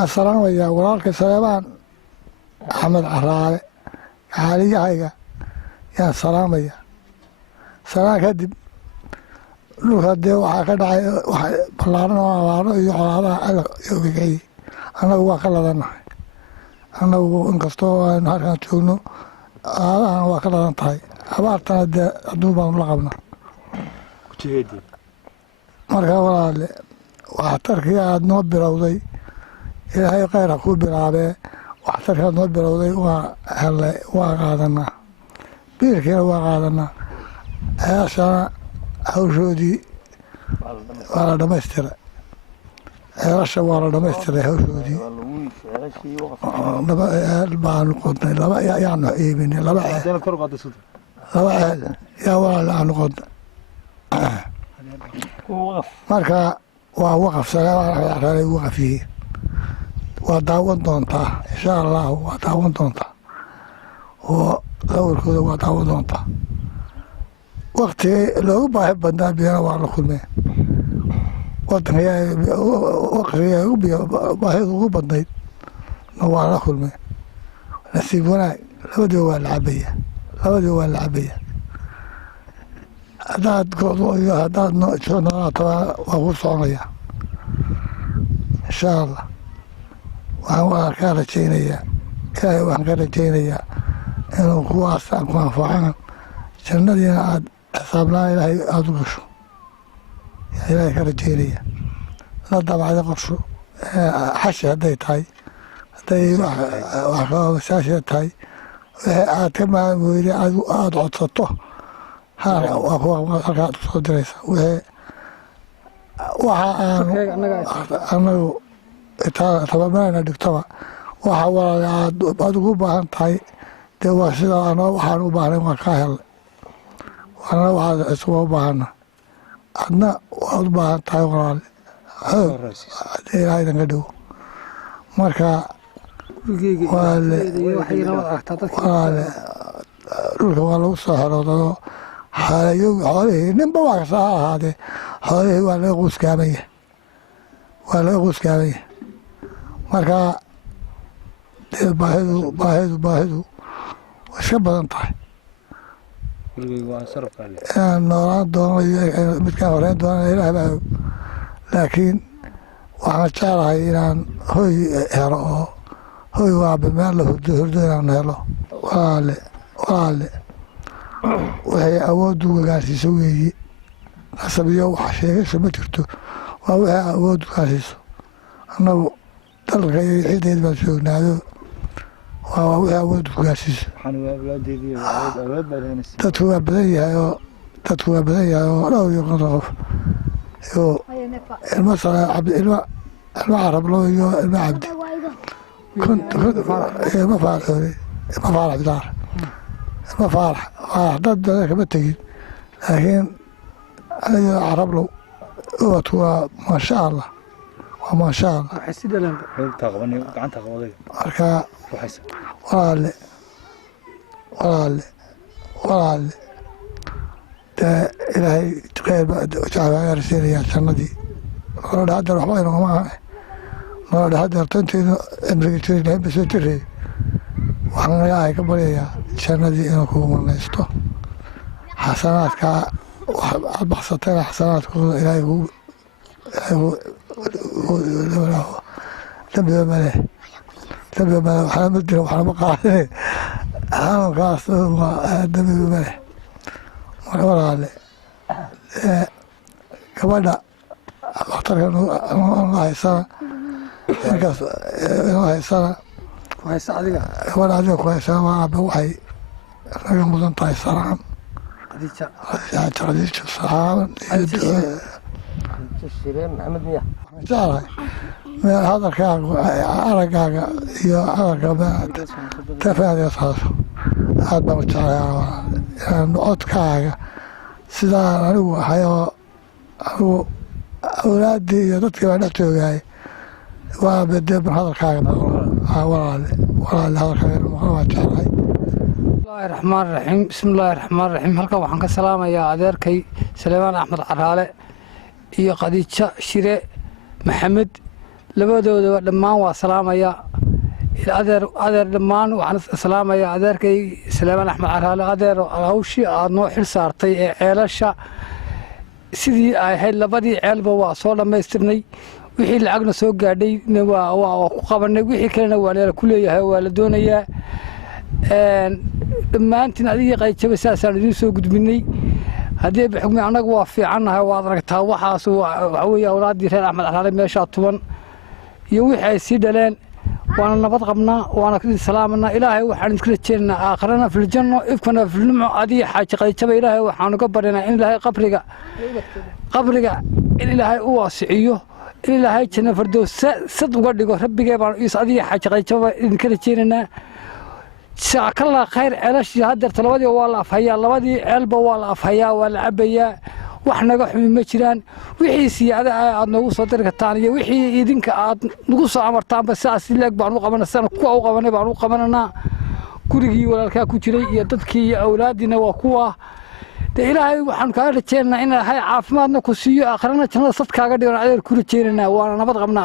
السلام يا ولالك سليمان أحمد عرالي علي هايقة يا سلام يا سلام كدب لو هدي waxaa ka dhacay wax balaaran oo abaaro iyo xoolaha yogay anagu waa kala lanahay anagu inkastoo aan halkan joogno aadahan waa kala lan tahay abaartana dee adduun baan la qabnaa marka walaale waxtarkii aad noo bilowday ilaahay khayr ha kuu bilaabee waxtarkii aad noo bilowday waa hellay waa qaadanaa biilkiina waa qaadanaa ceeshana hawshoodii waa la dhamaystiray ceelasha waa la dhamaystiray hawshoodii laba ceel baanu qodnay laba yaanu iibinay laba ceel yaa walaale aanu qodnay marka waa waqaf Saleemaan waqaf yihiin waa daawan doontaa insha allah waa daawan doontaa oo dawrkooda waa daawan doontaa waqtigii loogu baahi badnaa biyana waa la kulmeen waqtigii baahidu ugu badnayd waa la kulmeen nasiib wanaag labadiiba waa la cabaya haddaad go'do iyo haddaad noolaataba waa ku soconaya insha allah waxaan ka rajaynayaa ilaahay waxaan ka rajaynayaa inuu kuwaas aan ku anfacaan jannadiina aad xisaabnaan ilaahay aada u gasho ilaahay ka rajaynaya la dabacda qorsho xashi hadday tahay hadday wax masaashida tahay wixii aad ka maaan weyday aada codsato halkaad kusoo diraysa wixii waxa aanu anagu tabamarayna dhigtoba waxa walaale aad ugu baahan tahay dee waa sida waxaan u baahnayn waa kaa helay waana waxaad isuga u baahana adna waad u baahan tahay walaale hadii ilaahadan ka dhowo marka walaale dhulka waa lagu soo xeroodado xoolihii ninba waa kasta ha ahaadee xoolihii waa laga quuskaamaya marka dee baahidu way iska badan tahay inaan noolaan doono midkaan horeyn doonana ilaah baa og laakiin waxaan jeclahay inaan hoy helo oo hoy waaba meel la hurdo inaan helo walaale waxay awooddu gaarsiiso weeye nasab iyo wax sheegasho ma jirto waa waxay awooddu gaarsiiso annagu dalka iyo ciideed baan joognaado waa wixii awooddu gaarsiiso dadku waa badan yahay oo dhowr iyo konton qof iyo ilmo carablo iyo ilmo cabdi ilmo faarax bidaar ilmo faarax dad badan kama tegin laakiin aniga carablow ubadku waa maasha allah marka walaale dee ilaahay khayr baa rasiinayaa jannadii nolodha hadeer waxba inagama ahane nolodha hadeer tanteedu cimriga jirinahayn basoo jireey waxaan ilaahay ka baryayaa jannadii inuu kugu manaysto xasanaadkaa aad baxsatayna xasanaadkooda ilaahay dambiba maleh waxna ma dira waxna ma qaadine xanuunkaas dambiba maleh marka walaale gabadha dhakhtarka haysana markaas inoo haysana gabadha adiga ku haysana waa aabe waxay naga mudan tahay saraan khadiijo saraan jeclahay meel hadalkaaga araggaaga iyo hadalka tafaadiga taasho aad baan u jeclahay inaan codkaaga sidaan anigu ahay oo anigu awlaaddii iyo dadkii baan dhex joogahay waa bedee ban hadalkaaga walaale hadalkaaga waan jeclahay bismillaahi raxmaan raxiim halkan waxaan ka salaamayaa adeerkay Saleemaan Axmed Caraale iyo Khadiija Shire Maxamed labadooda dhammaan waa salaamaya adeer dhammaan waxaan salaamaya adeerkay Salaaman Axmed Caraale adeer hawshii aad noo xil saartay ee ceelasha sidii ay ahayd labadii ceelba waa soo dhamaystirnay wixii lacagna soo gaadhay waa ku qabanay wixii kalena waa la ku leeyahay waa la doonayaa dhammaantiin adiga qayjaba saasaan idin soo gudbinay haddii bixugmi anagu waa fiicannahay waad aragtaa waxaas waxa weeye awlaadii reer Axmed Caraale meesha tuban iyo wixii ay sii dhaleen وانا نبض قبنا وانا كذي سلامنا إلهي وحنا نتكلم آخرنا في الجنة إفكنا في النمو عادي حاجة قيتشبه إلهي وحنا قبرنا إن إلهي قبرك إن إلهي واسعيه إن إلهي كنا فردوس صدق قدقه ربي جاب يسعدي حاجة قيتشبه نتكلم ساك الله خير علاش هذا تلوادي والله فيا لوادي علبة والله فيا والعبية وحنا قحمي مجران وحي سيادة عاد نقص صدرك الثانية وحي يدينك عاد نقص عمرتان بس أسيل لك بعنو قبنا السنة كوا وقبنا بعنو قبنا كورجي ولا كاكوتشري يدتكي أولادنا وقوة إلهي وحنا كارتشينا إن هاي عافماتنا كسيو آخرنا كنا صدق كاقدر على الكورتشينا وأنا نبض قبنا